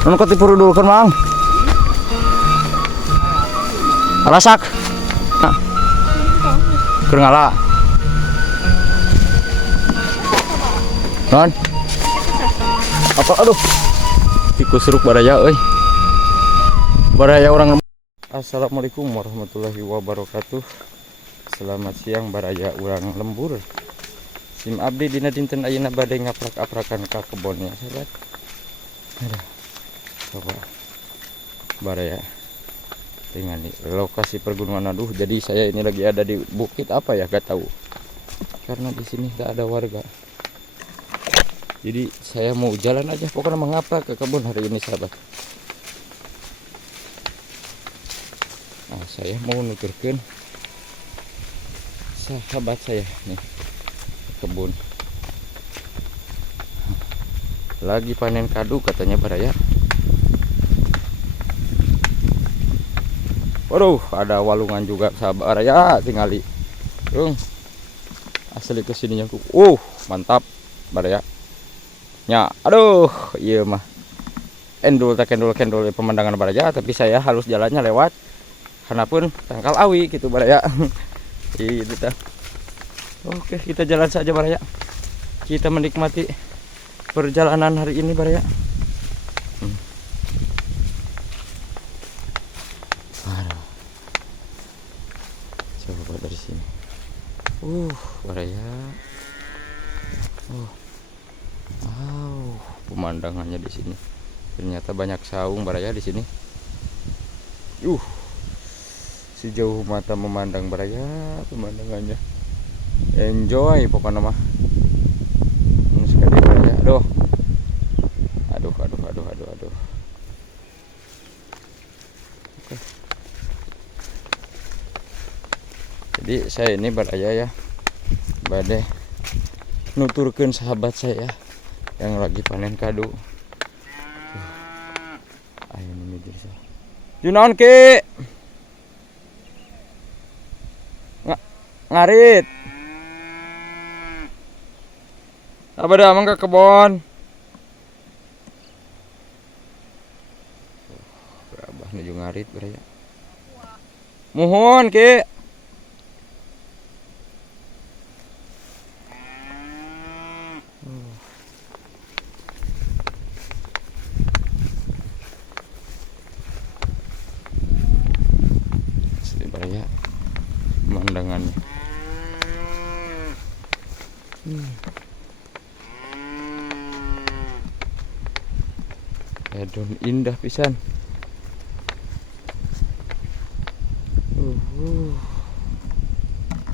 Nun ko tipuro dulu kan mang. Rasak. Nah. Keur ngala. Non. Apa aduh. Tikus seruk baraya euy. Baraya orang. Assalamualaikum warahmatullahi wabarakatuh. Selamat siang baraya urang lembur. Sim abdi dina dinten ayeuna bade ngaprak-aprakan ka kebonnya sahabat. Aduh. Coba baraya dengan lokasi pergunungan. Aduh, jadi saya ini lagi ada di bukit apa ya, gak tahu. Karena di sini gak ada warga. Jadi saya mau jalan aja pokoknya mengapa ke kebun hari ini sahabat. Nah, saya mau nuturkan sahabat saya nih kebun. Lagi panen kadu katanya baraya. Waduh, ada walungan juga sahabat baraya tingali. Asli kesininya mantap baraya. Ya, aduh, iya mah. Endul pemandangan baraya, tapi saya halus jalannya lewat. Karena pun tangkal awi gitu baraya. Itu dah. Oke, kita jalan saja baraya. Kita menikmati perjalanan hari ini baraya. Coba dari sini. Baraya. Pemandangannya di sini. Ternyata banyak saung baraya di sini. Sejauh mata memandang baraya, pemandangannya. Enjoy pokoknya mah. Sekali baraya. Aduh. Oke. Jadi saya ini baraya ya. Bade nuturkeun sahabat saya yang lagi panen kadu. Ayo menuju saya. Junaon ki? Ngarit. Apa dah mangga kebon? Abah nuju ngarit baraya. Muhun ki. Baraya pemandangannya edon indah pisan.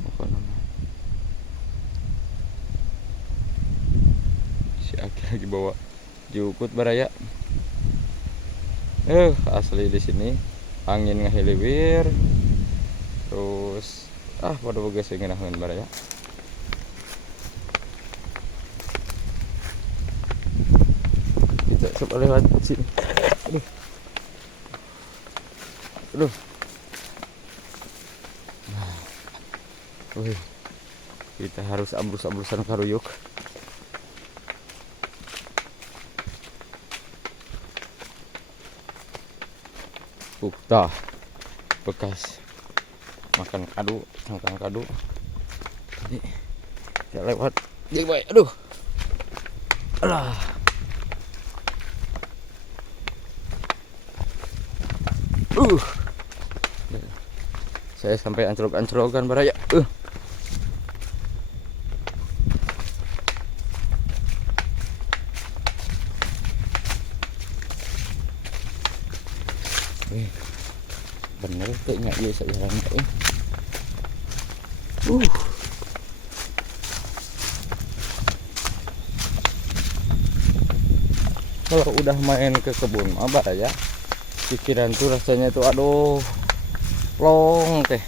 Apa namanya, si Aki lagi bawa jukut baraya. Asli di sini angin ngahiliwir. Terus pada boga sing ngeunaheun baraya. Kita coba lewat sini. Aduh. Kita harus ambrus-ambrusan karuyuk. Tah bekas makan kadu, cangkang kadu. Jadi kita lewat. Aduh. Alah. Saya sampai anclok-anclokan baraya. Bener kayaknya iya saya rasain. Kalau udah main ke kebun mah baraya, pikiran tuh rasanya tuh aduh long teh.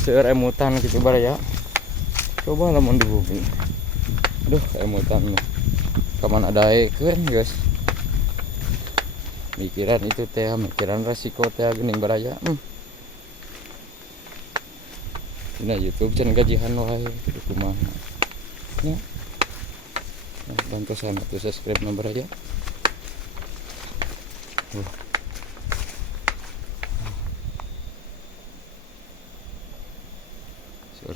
Seueur emutan gitu baraya. Coba lamun di bumi. Aduh emutan mah. Kaman adaekeun guys. Mikiran itu teh, mikiran resiko teh geuning baraya. Dina YouTube can gajihan wae kitu kumaha. Ya. Bantu saya subscribe nomor aja. Seger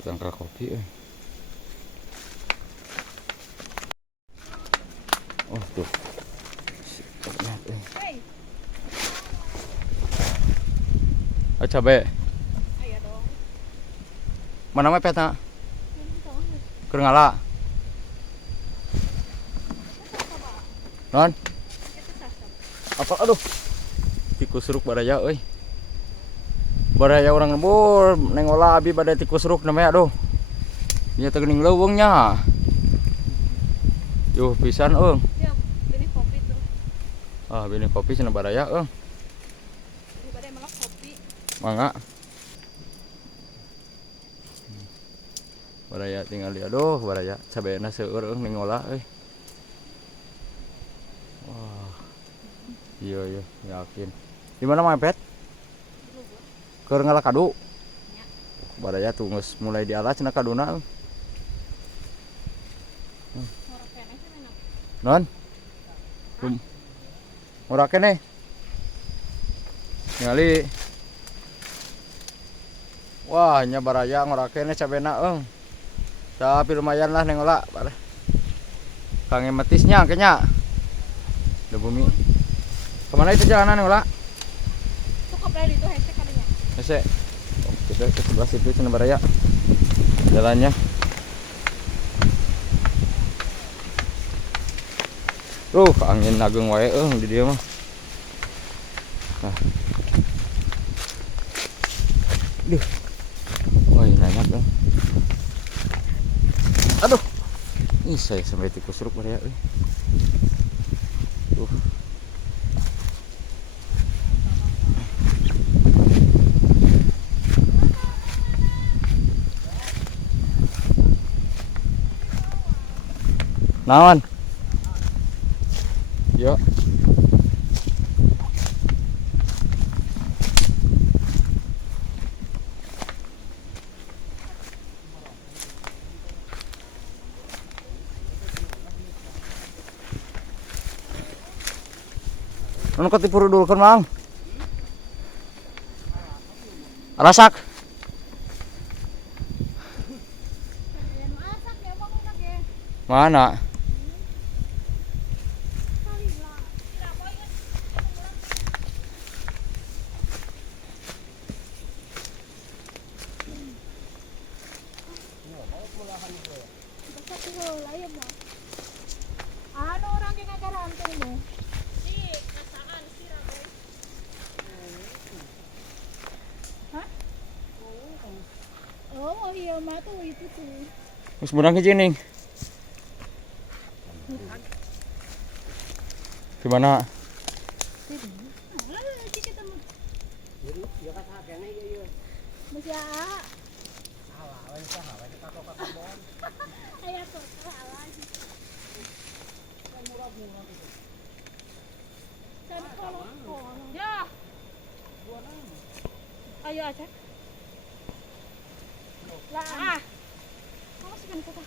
tangkal kopi. Oh tuh. Oh cabe. Ayo dong. Mana mah peta? Keur ngala. Non. Apa aduh. Tikus ruk baraya euy. Baraya orang lembur neng olah abi pada tikus ruk namanya aduh. Nya teu geuning leuweungnya. Yuh pisan eung. Ya, ini kopi tuh. Ah bini kopi cenah baraya eung. Daripada malah kopi. Mangga. Baraya tinggal di aduh baraya cabena seueur eung ning olah euy. Wah. Iya yakin. Di mana Mang Epet? Keur ngalah kadu. Ya. Baraya tuh geus mulai dialah cenah kaduna. Ngorok kene sih enak. Non. Murah keneh. Ningali. Wah, nya baraya ngorake keneh cabena eung. Tapi lumayan lah neng olah. Kange metisnya kayaknya. Ada bumi. Kemana itu jalanan neng olah? Cukup dari itu hese kalinya. Hese. Oh, kita ke sebelah situ cenah baraya. Jalannya. Angin ageng wae di dieu mah. Nah. Duh. Woi, nanya dong. Aduh. Ih, saya sampai tikus ruk baraya euy. Naon? Yo. Anu katipu dulkeun Mang. Rasak. Mana? Ano orang yang ngagarantong mo? Si, kasaan si Raboy. Hah? Oh, iya mah tuh itu tuh. Wis murang hiji ning. Gimana? Masih aa. Ayah tuh, lagi. Ya. Ayo aja.